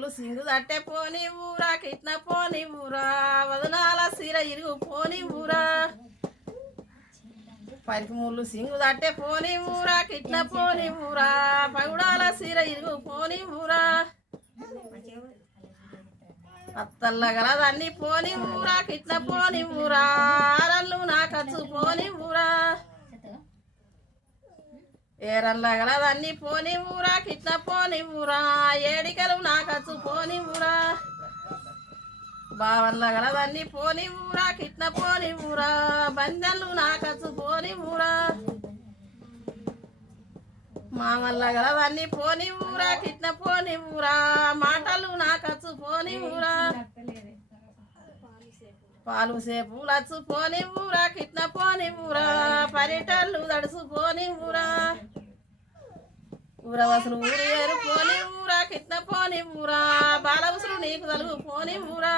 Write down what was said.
ముళ్ళు సింగు తట్టే పోని ఊరా కిట్న పోని ఊరా వదనాల సీర ఇరుగు పోని ఊరా పరికి ముళ్ళు సింగు తట్టే పోని ఊరా కిట్న పోని ఊరా పగుడాల సీర ఇరుగు పోని ఊరా అత్తల్ల గలదన్ని పోని ఊరా కిట్న పోని ఊరా ఆరళ్ళు నా ఖర్చు పోని ఊరా ఏరల్ల గలదన్ని పోని ఊరా కిట్న పోని ఊరా ఏడికలు నా ఖర్చు పోని ఊరా బావల్ల గలదన్ని పోని ఊరా కిట్న పోని ఊరా బందళ్ళు నా ఖర్చు పోని ఊరా మామల్ల గలదన్ని పోని ఊరా కిట్న పోని ఊరా మాటలు నా ఖర్చు పోని ఊరా పాలు సేపు లచ్చు పోని ఊరా కిట్న పోని ఊరా పరిటళ్ళు దడుసు పోని ఊరా ఊరవసలు ఊరు ఏరు పోని ఊరా కిట్న పోని ఊరా బాలవసలు నీకు తలుగు పోని ఊరా